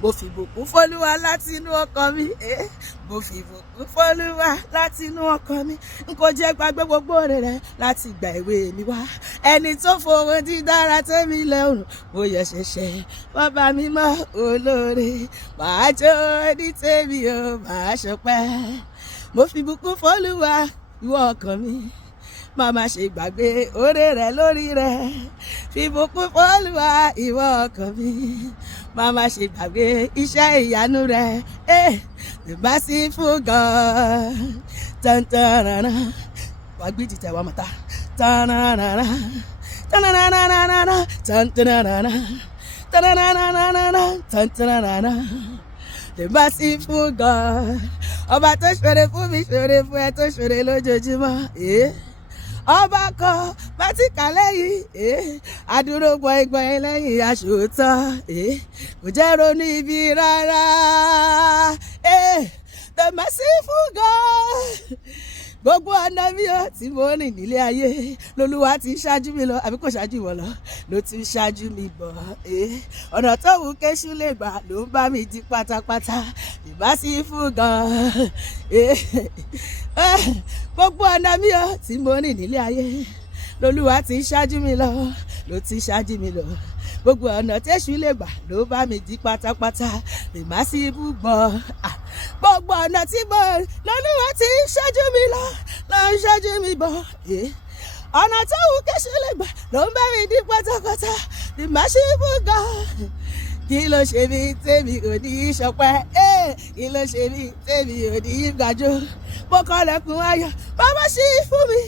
mo fi ìbùkún f'Olúwa láti inú ọkàn mi. Mo fi ìbùkún f'Olúwa láti inú ọkàn mi. N kò jẹ́ gbàgbé gbogbo oore rẹ̀ láti ìgbà èwe mi wá. Ẹni tó fowó dídára tẹ́mi lọ́rùn, mo yọ̀ ṣẹ̀ṣẹ̀. Bàbá mi mọ́ olóore, màá jó ní tèmi o, màá ṣọpẹ́. Mo fi ìbùkún f'Olúwa ìwọ ọkàn mi. Màmá ṣe gbàgbé oore rẹ̀ lórí rẹ̀. Fi ìbùkún f'Olúwa ìwọ ọkàn mi. Màmá ṣe gbàgbé iṣẹ́ ìyanu rẹ̀. The merciful God. Tantanana. Wàá gbé jìjà wa mọ̀ta. Tananana. Tananana. Tantanana. Tananana. Tantanana. The merciful God. Ọba tó ṣoore fún mi, ṣoore fún ẹ, tó ṣoore lójoojúmọ́. Ọba kan bátí kálẹ̀ yìí, àdúró gbọ̀ngbọ̀n lẹ́yìn aṣòótọ́, kò jẹ́ ronú ibi rárá. The merciful God. Gbogbo ọ̀nà mi ò tí mo rìn nílé ayé, l'Olúwa ti ṣáájú mi lọ, àbí kò ṣáájú ìwọ lọ, ló ti ṣáájú mi bọ̀. Ọ̀nà tó wù kéṣù lè gbà ló ń bá mi di pátápátá. The merciful God. Gbogbo ọ̀nà mi ò tí mo rìn nílé ayé, l'Olúwa ti ṣáájú mi lọ, ló ti ṣáájú mi lọ. Gbogbo ọ̀nà téṣù lè gbà ló bá mi di pátápátá. The merciful God. Gbogbo ọ̀nà tí mo rìn l'Olúwa ti ṣáájú mi lọ, ló ń ṣáájú mi bọ̀. Ọ̀nà tó wù kéṣù lè gbà ló ń bá mi di pátápátá. The merciful God. Kí ló ṣe mí tèmi ò ní ṣọpẹ́? Kí ló ṣe mí tèmi ò ní gbàjọ? Mo kọlẹ̀kùn ayọ̀, bàbá ṣí fún mi.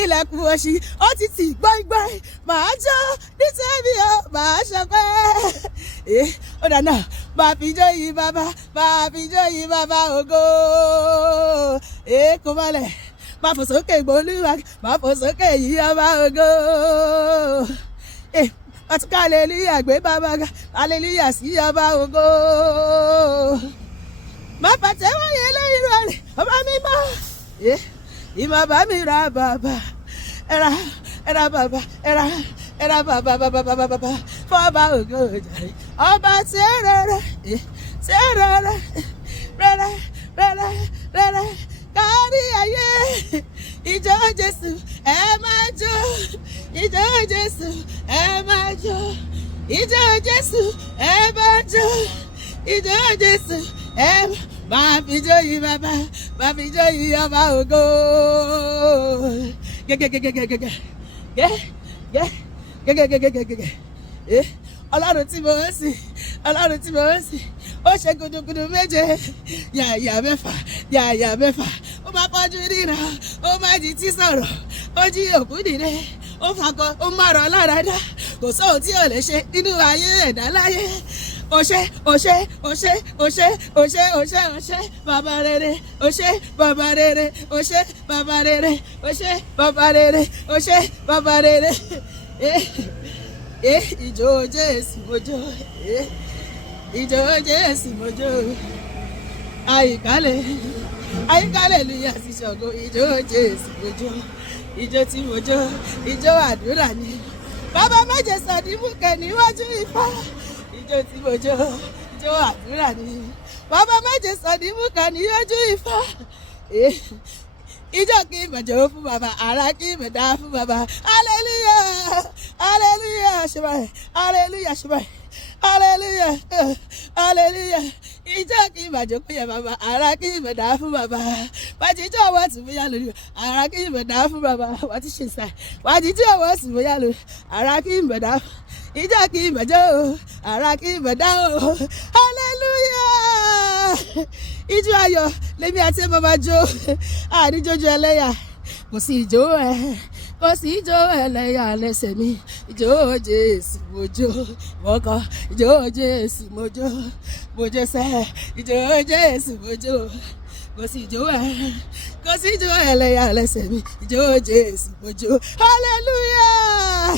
Ilẹ̀kùn òṣì ó ti tì gbọ́ngbọ́n, màá jó ní tèmi o, màá ṣọpẹ́. Ó dáná, máa fi jó yìí bàbá, máa fi jó yìí bàbá ògo. Kò mọ́lẹ̀, máa fò sókè gbólúwa, máa fò sókè yìí ọba ògo. Ọtúkà hallelujah gbé bàbá ga, hallelujah sí ọba ògo. Máa pàtẹ́wọ́ yẹn lẹ́yìn rẹ̀, ọba mi mọ́. Ìmọ̀ bá mi ra bàbá, ẹ̀ra bàbá, ẹ̀ra bàbá, fọ́ba ògo jàre. Ọba tí ó rẹ̀rẹ̀, rẹ̀rẹ̀, kárí ayé. Ìjọ Jésù ẹ máa jó, ìjọ Jésù ẹ máa jó, ìjọ Jésù ẹ máa jó, ìjọ Jésù ẹ máa fi jó yìí bàbá, máa fi jó yìí ọba ògo. Ọlọ́run tí mo ń sìn, Ọlọ́run tí mo ń sìn, ó ṣe gudugudu méje, yàyà mẹ́fà, yàyà mẹ́fà. Ó máa pọ́njú ríra, ó máa jí tí sọ̀rọ̀, ó jí òkú dìde, ó fakọ, ó máa rọ̀ lára dá. Kò sóhun tí ò lè ṣe nínú ayé ẹ̀dá láyé. Ó ṣé, bàbá rere, ó ṣé, bàbá rere, ó ṣé, bàbá rere, ó ṣé, bàbá rere, ó ṣé, bàbá rere. Ìjọ Jésù mojó, ìjọ Jésù mojó. Àyíkálẹ̀ lùyà sí ṣọ̀gbọ́n, ìjọ Jésù mojó. Ìjọ tí mojó, ìjọ àdúrà ni. Bàbá méje sọ̀dímùkẹ́ níwájú Ifá. Ìjọ tí mojó, ìjọ àdúrà ni. Bàbá méje sọ̀dímùkẹ́ níwájú Ifá. Ìjọ kí mọ̀jọ́ fún bàbá, ara kí mọ̀dá fún bàbá. Hallelujah, hallelujah, ṣe báyìí, hallelujah, ṣe báyìí, hallelujah, hallelujah. Ìjọ kí mọ̀jọ́ fún yẹ bàbá, ara kí mọ̀dá fún bàbá. Wàjíjọ́ ọwọ́ tún bóyá lórí, ara kí mọ̀dá fún bàbá. Wà ti ṣe sáì. Wàjíjọ́ ọwọ́ tún bóyá lórí, ara kí mọ̀dá fún. Ìjọ kí mọ̀jọ́ o, ara kí mọ̀dá o. Hallelujah. Ìjọ ayọ̀ lèmi àti ẹ̀ máa jó. Àníjójú ẹlẹ́yà, kò sí ìjó ẹ̀, kò sí ìjó ẹlẹ́yà lẹ́sẹ̀ mi. Ìjó Jésù mojó, wọ́kọ̀ ìjó Jésù mojó, mojó sẹ́, ìjó Jésù mojó. Kò sí ìjó ẹ̀, kò sí ìjó ẹlẹ́yà lẹ́sẹ̀ mi. Ìjó Jésù mojó. Hallelujah.